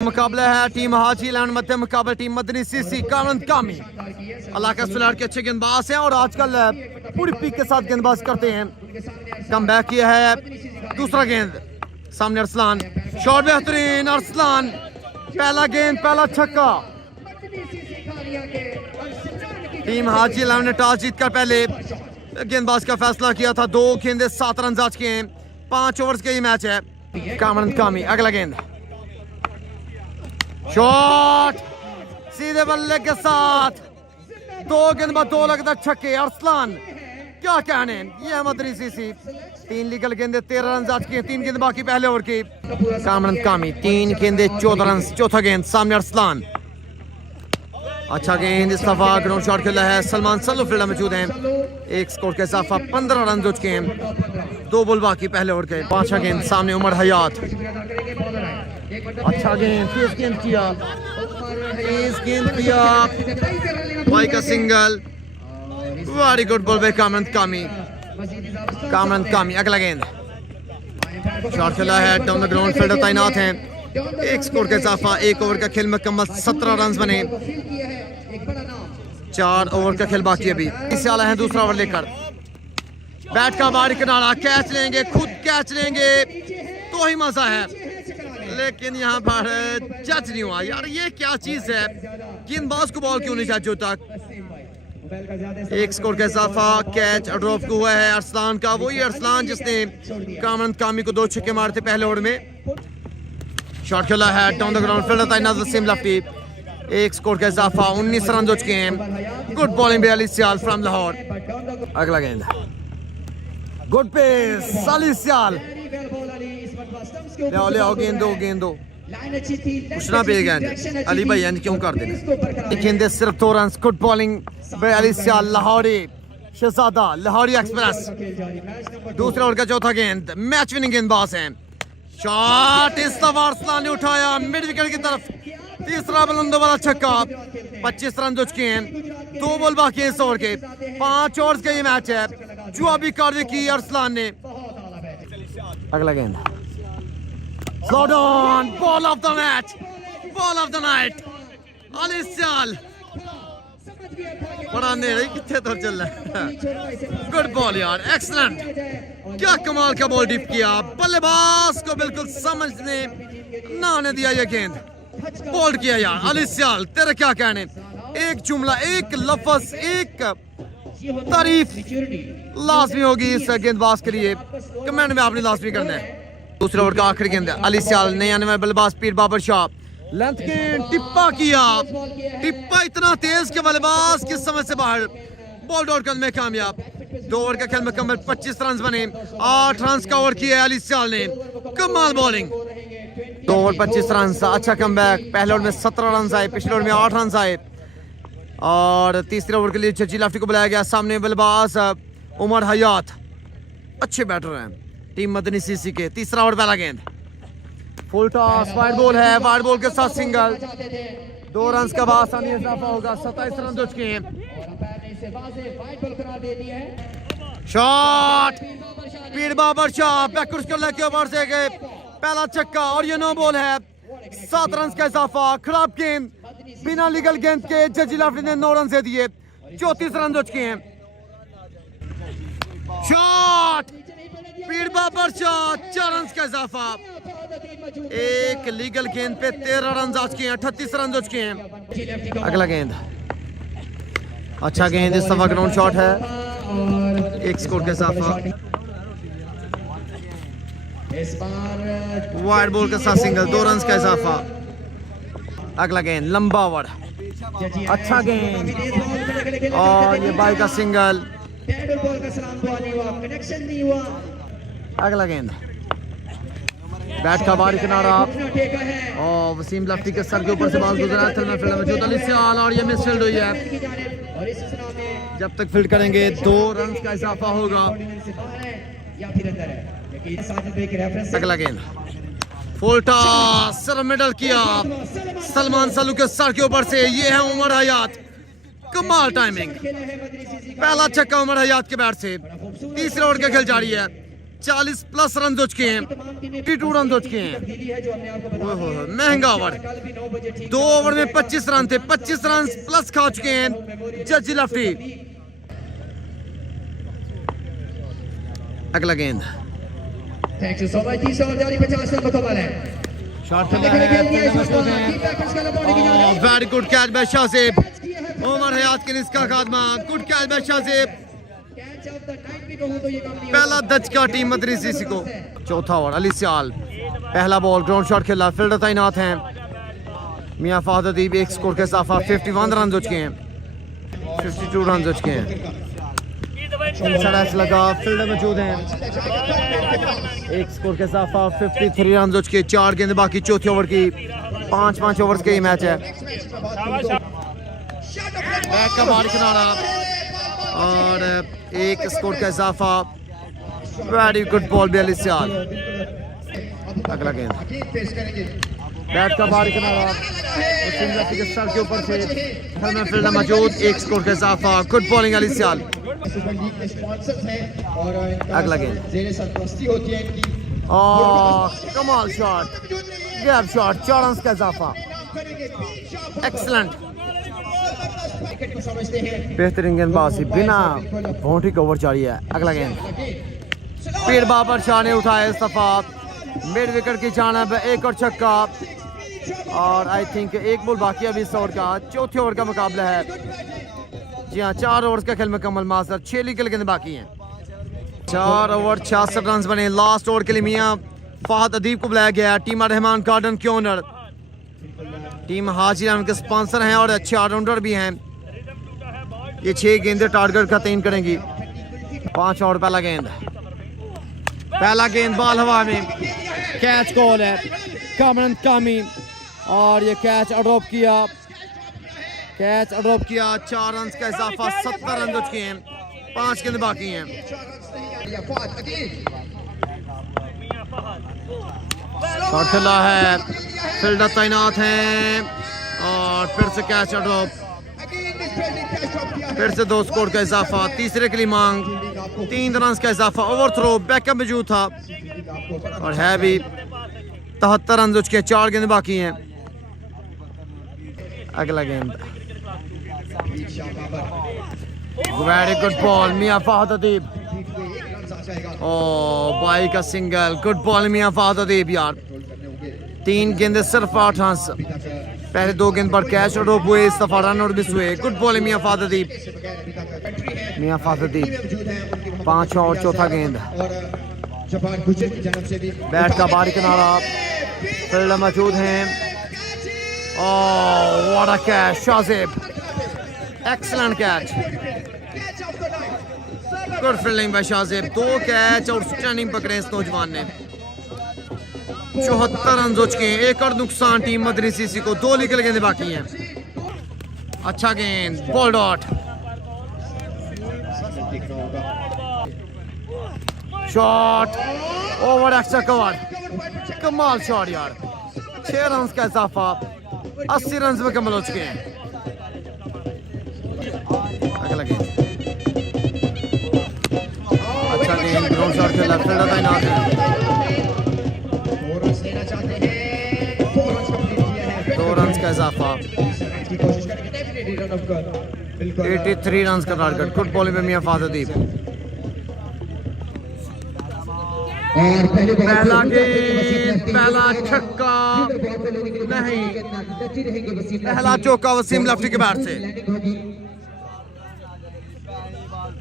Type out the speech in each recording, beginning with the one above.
मुकाबला है टीम हाजी लैंड मध्य मुकाबला टीम मदनी सीसी कामन कामी। अल्लाह का सुलार के अच्छे गेंदबाज हैं और आजकल पूरी पीक के साथ गेंदबाज करते हैं। कम बैक किया है, दूसरा गेंद सामने अरसलान, शॉट बेहतरीन अरसलान, पहला गेंद पहला छक्का। टीम हाजी लैंड ने टॉस जीतकर पहले गेंदबाज का फैसला किया था। 2 गेंदे 7 रन आज किए हैं। 5 ओवर्स का ये मैच है। कामन कामी अगला गेंद, शॉट सीधे बल्ले के साथ, 2 गेंद बाद 2 लगातार छक्के। अरसलान क्या कहने, ये है मदनी सीसी। 3 लीगल गेंदे 13 रन आज किए, 3 गेंद बाकी पहले ओवर की। कामन कामी 3 गेंदे 14 रन। चौथा गेंद सामने अरसलान, अच्छा गेंद इस दफा ग्राउंड शॉट खेला है। सलमान सल्लू फील्ड मौजूद हैं। 1 स्कोर के इजाफा 15 रन हो चुके हैं। 2 बॉल बाकी पहले ओवर के। 5वां गेंद सामने उमर हयात, अच्छा गेंद, तेज गेंद किया, तेज गेंद किया, भाई का single, very good ball by कामन कामी। कामन कामी अगला गेंद, शॉट खेला है, डाउन द ग्राउंड फील्डर तैनात हैं। 1 स्कोर का इजाफा, 1 ओवर का खेल मुकम्मल, 17 रन बने। 4 ओवर का खेल बाकी अभी। इससे आला है दूसरा ओवर लेकर, बैट का बाहरी किनारा, कैच लेंगे, खुद कैच लेंगे तो ही मजा है, लेकिन यहाँ पर जज नहीं हुआ। यार ये क्या चीज है, गेंदबाज को बॉल क्यों नहीं जज होता। 1 स्कोर का इजाफा, कैच ड्रॉप हुआ है अरसलान का, वही अरसलान जिसने कामन कामी को 2 छक्के मारे थे पहले ओवर में। शॉट खेला है, डाउन द ग्राउंड फील्डर तैनात वसीम लफ्टी। 1 स्कोर का इजाफा, 19 रन हो चुके हैं। Good bowling by Ali Sial from Lahore. अगला गेंद, गुड पेस अली सियाल, ले आओ गेंदो पूछना पे गेंद अली भाई यानी क्यों कर देने। गेंदे सिर्फ 2 run. Good bowling by Ali Sial, लाहौरी शहजादा, लाहौरी एक्सप्रेस। दूसरा ओवर का चौथा गेंद, मैच विनिंग गेंदबाज हैं। शॉट इस दफा अरसलान ने उठाया मिड विकेट की तरफ, तीसरा बुलंदों वाला छक्का। 25 रन हो चुके हैं। 2 बॉल बाकी हैं इस ओवर के। 5 ओवर्स का ये मैच है। जवाबी कार्रवाई की अरसलान ने। अगला गेंद, slow down, ball of the match, ball of the night Ali Sial. बड़ा अंधेरा ही कितने तो चल रहा है। गुड बॉल यार, एक्सलेंट, क्या कमाल का बॉल डिप किया, बल्लेबाज को बिल्कुल समझने ना आने दिया। ये गेंद बोल्ड किया यार अली सियाल, तेरे क्या कहने। एक जुमला, एक लफ्ज, एक तारीफ लाजमी होगी इस गेंदबाज के लिए, कमेंट में आपने लाजमी करना है। दूसरे ओवर का आखिरी गेंद, अली सियाल नए आने वाले बल्लेबाज पीर बाबर शाह, लेंथ गेंद, टिप्पा किया, टिप्पा इतना तेज के बल्लेबाज किस समय से बाहर, बॉल आउट करने में कामयाब। 2 ओवर का खेल मुकम्मल, 25 रन बने। 8 रन का ओवर किया अली सियाल ने, कमाल बॉलिंग। 2 ओवर 25 रन, अच्छा कमबैक। पहले ओवर में 17 रन आए, पिछले ओवर में 8 रन आए। और तीसरे ओवर के लिए जजी लाफ्टी को बुलाया गया। सामने बल्लेबाज उमर हयात, अच्छे बैटर हैं टीम मदनी सीसी के। तीसरा ओवर पहला गेंद, फुल टॉस, वाइड बॉल है, वाइड बॉल के साथ सिंगल। 2 रन का बाद आसानी इजाफा होगा, 27 रन हो चुके हैं। शॉट पीर बाबर शाह, बैकवर्ड कर लेके ओवर से गए, पहला छक्का और ये नो बॉल है। 7 रन का इजाफा। खराब गेंद, बिना लीगल गेंद के जजी लाफ्टी ने 9 रन से दिए। 34 रन हो चुके हैं। शॉट पीर बाबर शाह, 4 रन का इजाफा। 1 लीगल गेंद पे 13 रन आ चुके हैं। 38 रन हो चुके हैं। अगला गेंद, अच्छा गेंद इस दफा ग्राउंड शॉट है। 1 स्कोर का इजाफा, वाइड बॉल के साथ सिंगल। 2 रन का इजाफा। अगला गेंद, लंबा ओवर, अच्छा गेंद और ये बाई का सिंगल। अगला गेंद, बैट का बाहरी किनारा और वसीम लफ्टी के सर के ऊपर से बॉल गुजरा। मौजूद अली सियाल और ये मिस फील्ड हुई है। जब तक फील्ड करेंगे 2 रन का इजाफा होगा। अगला गेंद, फुल टॉस, सिर्फ मिडल किया सलमान सल्लू के सर के ऊपर से। ये है उमर हयात, कमाल टाइमिंग, पहला छक्का उमर हयात के बैट से। तीसरे ओवर का खेल जारी है। 40 प्लस रन हो चुके हैं, 52 रन हो चुके हैं। महंगा ओवर, 2 ओवर में 25 रन थे, 25 रन प्लस खा चुके हैं जजी लफ्टी। अगला गेंद very good catch by Shahzeb, Umar Hayat के इसका खात्मा, गुड कैच बाय शाहजेब। पहला दचका टीम मदरसी को। चौथा ओवर अली सियाल, पहला बॉल ग्राउंड शॉट खेला, फील्डर तैनात हैं मियां फहद अदीब। एक स्कोर के साथ 51 रन हो चुके हैं, 52 रन हो चुके हैं। सड़क लगा, फील्डर मौजूद हैं, एक स्कोर के साथ 53 रन हो चुके। 4 गेंद बाकी चौथे ओवर की, 5 ओवर के मैच है। किनारा और एक स्कोर का इजाफा, वेरी गुड बॉल भी अली सियाल। अगला गेंद बैट का बाहरी किनारा, के सर के ऊपर से फील्डर मौजूद, एक स्कोर का इजाफा, गुड बॉलिंग अली सियाल। अगला गेंद कमाल शॉट, गैप शॉट, 4 रन का इजाफा, एक्सीलेंट, बेहतरीन गेंदबाजी, बिना बाउंड्री का ओवर जारी है। अगला गेंद पीर बाबर शाह ने उठाया इस दफा, मिड विकेट की जानिब, एक और छक्का। और आई थिंक एक बॉल बाकी अभी इस ओवर का, चौथे ओवर का मुकाबला है। जी हाँ, 4 ओवर का खेल मुकम्मल, मास्टर 6 लीगल गेंद बाकी हैं। 4 ओवर 66 रन बने। लास्ट ओवर के लिए मियां फहद अदीब को बुलाया गया। टीम रहमान गार्डन के ओनर, टीम हाजी राम के स्पॉन्सर हैं और अच्छे ऑलराउंडर भी हैं। ये 6 गेंदे टारगेट का तयन करेंगी। 5 ओवर पहला गेंद बॉल हवा में, कैच कॉल है कामरान कामी और ये कैच अडॉप्ट किया, 4 रन का इजाफा, 70 रन हो चुके हैं, 5 गेंद बाकी हैं। शॉट खेला है, फील्डर तैनात हैं और फिर से कैच अडॉप्ट, फिर से 2 स्कोर का इजाफा, तीसरे के लिए मांग, 3 रन का इजाफा, ओवर थ्रो, बैकअप मौजूद था और है भी 73 रन हो चुके, 4 गेंद बाकी हैं। अगला गेंद वेरी गुड बॉल मियां फहद अदीब, ओ बाई का सिंगल, गुड बॉल मियां फहद अदीब यार। 3 गेंदे सिर्फ 8 रन, पहले 2 गेंद पर कैच और ड्रॉप हुए, इस दफा रन आउट मिस हुए। गुड बॉल मियां फहद अदीब, 5 और चौथा गेंद, बैट का बाहरी किनारा, फील्डर मौजूद हैं। What a catch, Shahzeb, excellent catch, good fielding by Shahzeb. 2 catch और स्टैंडिंग पकड़े इस नौजवान ने। 74 रन हो चुके हैं, 1 और नुकसान टीम मदरसी को, 2 लीगल गेंदें बाकी हैं। अच्छा गेंद, ball dot, shot, over extra cover, कमाल शॉट यार। 6 रन का इजाफा, 80 रन मुकम्मल हो चुके हैं। अगला गेंद अच्छा गेंद, ग्राउंड शॉट खेला, फील्डर तैनात है, 2 रन का इजाफा, 83 रन का टारगेट। गुड बॉलिंग में मियां फहद अदीब। पहला गेंद, पहला छक्का नहीं, पहला चौका वसीम लफ्टी के बैट से।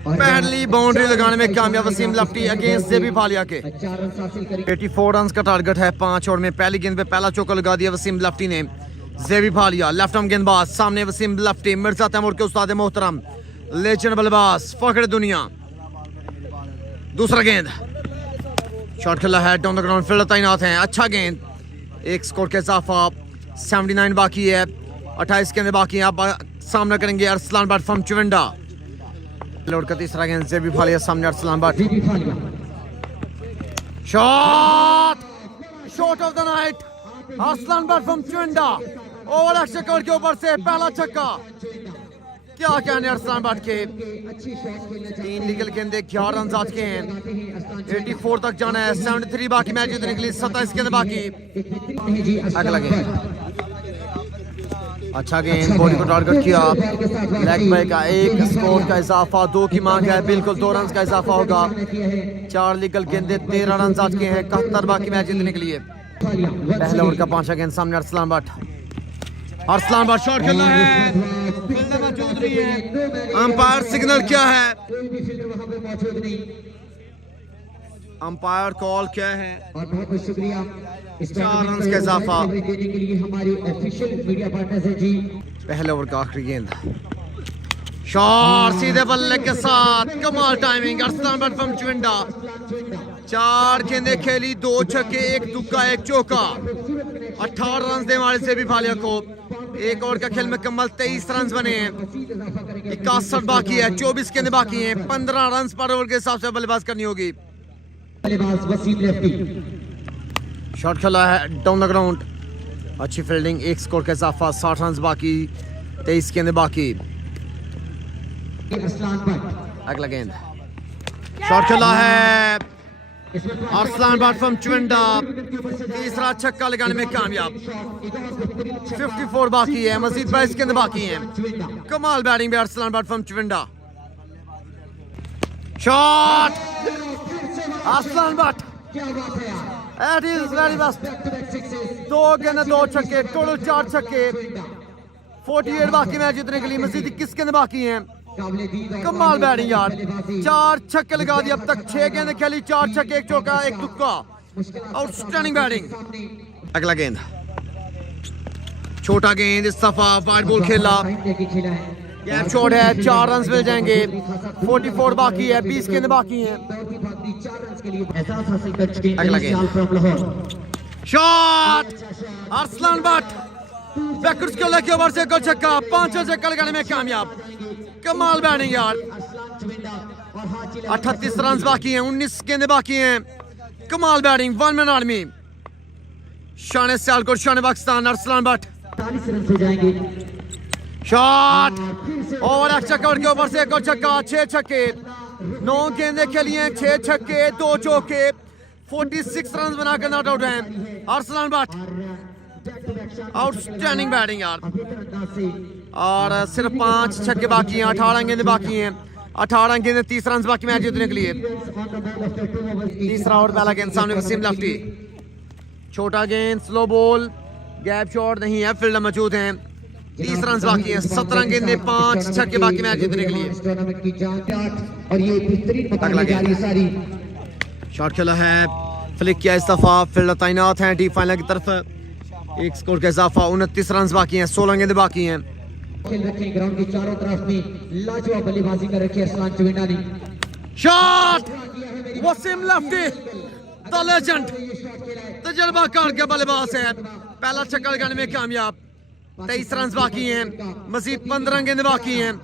पहली बाउंड्री लगाने में कामयाब वसीम लफ्टी अगेंस्ट जेबी फालिया के। 84 रन का टारगेट है। 5 ओवर में पहली गेंद पे पहला चौका लगा दिया वसीम लफ्टी ने। जेबी फालिया लेफ्ट आर्म गेंदबाज, सामने वसीम लफ्टी, मिर्जा तैमूर के उस्ताद मोहतरम, लेजेंड बल्लेबाज, फखर दुनिया। दूसरा गेंद, शॉट खेला है डाउन द ग्राउंड, फील्डर तैनात हैं। अच्छा गेंद, 1 स्कोर के इजाफा, 79 बाकी है, 28 गेंदें बाकी हैं। आप सामना करेंगे अरसलान बाट फ्रॉम चुविंडा। लोड का तीसरा गेंद, जेबी फालिया सामने अरसलान बाट। Shot, shot of the night, Arsalan बाट फ्रॉम चुविंडा, ओवर एक्स्ट्रा कवर के ऊपर से पहला छक्का। क्या कहने अरसलान भट्ट के। अच्छी शॉट खेलना 3 लीगल गेंदे 11 रन आ चुके हैं। 84 तक जाना है। 73 बाकी मैच जीतने के लिए, 27 गेंद बाकी। अगला गेंद अच्छा गेंद, बॉल को टारगेट किया, लेग बाय का 1 स्कोर का इजाफा, 2 की मांग है, बिल्कुल 2 रन का इजाफा होगा। 4 लीगल गेंदे 13 रन आ चुके हैं। 71 बाकी मैच जीतने के लिए। पहले ओवर का 5वां गेंद सामने अरसलान भट्ट। अरसलान भट्ट शॉट खेलना है, फील्डर मौजूद नहीं है। अंपायर सिग्नल क्या है? अंपायर कॉल क्या है? और बहुत बहुत शुक्रिया 4 रन का इजाफा। देने के लिए हमारे ऑफिशियल मीडिया पार्टनर्स हैं जी। पहले ओवर का आखिरी गेंद, शॉट सीधे बल्ले के साथ, कमाल टाइमिंग। अरसलान भट्ट फ्रॉम चुविंडा। 4 गेंदें खेली, 2 छक्के, 1 तुक्का, 1 चौका। 18 रन दे मारे से भी फालिया को। 1 ओवर का खेल मुकम्मल, 23 रन बने हैं। 61 बाकी है, 24 गेंदें बाकी हैं। 15 रन पर ओवर के हिसाब से बल्लेबाज करनी होगी। बल्लेबाज वसीम लेफ्टी। शॉट खेला है डाउन द ग्राउंड, अच्छी फील्डिंग। 1 स्कोर का इजाफा, 60 रन बाकी, 23 गेंदें बाकी। अरसलान भट्ट। अगला गेंद, शॉट खेला है अरसलान भट्ट फ्रॉम चुविंडा। तीसरा छक्का लगाने में कामयाब। 54 बाकी है, मजीद 22 गेंद बाकी हैं। कमाल बैटिंग में Arsalan Bhatt from Chuwinda. Shot Arsalan Bhatt, That is very best. 2 गेंद 2 छक्के, टोटल 4 छक्के। 48 बाकी मैच जीतने के लिए, मजीद 21 गेंद बाकी हैं। कमाल बैटिंग यार, 4 छक्के लगा दिए अब तक। 6 गेंद खेली, 4 छक्के, 1 चौका, 1 तुक्का। Outstanding batting. अगला गेंद, छोटा गेंद, इस दफा वाइड बॉल खेला, गैप शॉट है, 4 रन मिल जाएंगे। 44 बाकी है, 20 गेंद बाकी हैं। अगला गेंद, शॉट अरसलान भट्ट बैकवर्ड्स को लेके ओवर से गोल छक्का। 5 छक्का लगाने में कामयाब। कमाल बैटिंग यार। 38 रन बाकी हैं, 19 गेंदें बाकी हैं। कमाल बैटिंग, 1 मैन आर्मी। शान सियालकोट, शान पाकिस्तान, अरसलान भट्ट। 40 रन हो जाएंगे। शॉट ओवर एक चक्कर के ऊपर से गोल छक्का। 6 छक्के, 9 गेंदें खेली हैं, 6 छक्के, 2 चौके। 46 रन बनाकर नॉट आउट हैं अरसलान भट्ट। आउटस्टैंडिंग बैटिंग यार। और सिर्फ 5 छक्के बाकी हैं, 18 गेंदें बाकी हैं। 18 गेंदें, 30 रन बाकी मैच जीतने के लिए। तीसरा और पहला गेंद सामने वसीम लेफ्टी। छोटा गेंद, स्लो बॉल, गैप शॉट नहीं है, फील्डर मौजूद हैं। 30 रन बाकी हैं। 17 गेंदें, 5 छक्के बाकी मैच जीतने के लिए। अगला गेंद, शॉट खेला है, फ्लिक किया इस दफा। फील्डर तैनात हैं डीप फाइनल की तरफ। 1 स्कोर का इजाफा, 29 रन बाकी हैं। 16 गेंदें बाकी हैं। खेल रखे ग्राउंड की चारों तरफ में, लाजवाब बल्लेबाजी कर रखी है अरसलान चुविंडा ने। Shot Wasim lefty, the legend, तजर्बाकार के बल्लेबाज है। पहला छक्का लगाने में कामयाब। 23 रन बाकी हैं, मजीद 15 गेंदें बाकी हैं।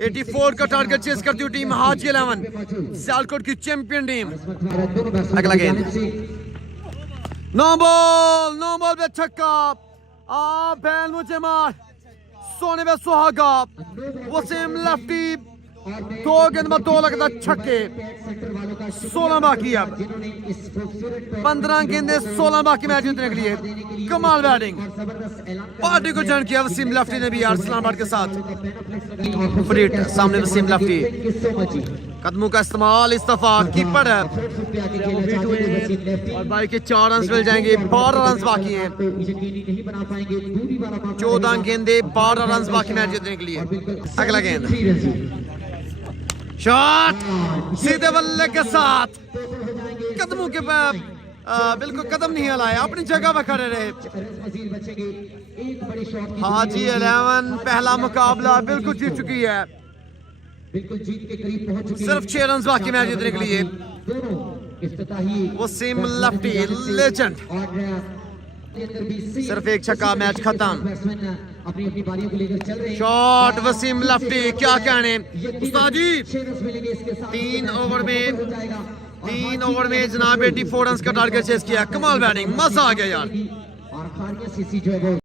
84 का टारगेट चेस करती हुई टीम हाजी 11 सियालकोट की चैंपियन टीम। अगला गेंद, नो बॉल पे छक्का। बैल मुझे मार, सोने पे सुहागा। वसीम लेफ्टी, 2 गेंद में 2 लगता छक्के। 16 बाकी अब, 15 गेंदे, 16 बाकी मैच जीतने के लिए। कमाल बैटिंग, पार्टी को ज्वाइन किया वसीम लेफ्टी ने भी अरसलान भट्ट के साथ। फ्रीट सामने वसीम लेफ्टी, कदमों का इस्तेमाल इस दफा। कीपर है और भाई के 4 रन मिल जाएंगे। 12 रन बाकी हैं। 14 गेंदे, 12 रन बाकी मैच जीतने के लिए। अगला गेंद, शॉट सीधे बल्ले के साथ, कदमों के बिल्कुल कदम नहीं हिलाया, अपनी जगह पर खड़े रहे। हाजी 11 पहला मुकाबला बिल्कुल जीत चुकी है। सिर्फ 6 रन बाकी मैच जीतने के लिए। वसीम लेफ्टी, लेजेंड, सिर्फ 1 छक्का, मैच खत्म। शॉट वसीम लेफ्टी, क्या कहने उस्ताद जी। 3 ओवर में जनाब 84 रन का टारगेट चेस किया। कमाल बैटिंग, मजा आ गया यार।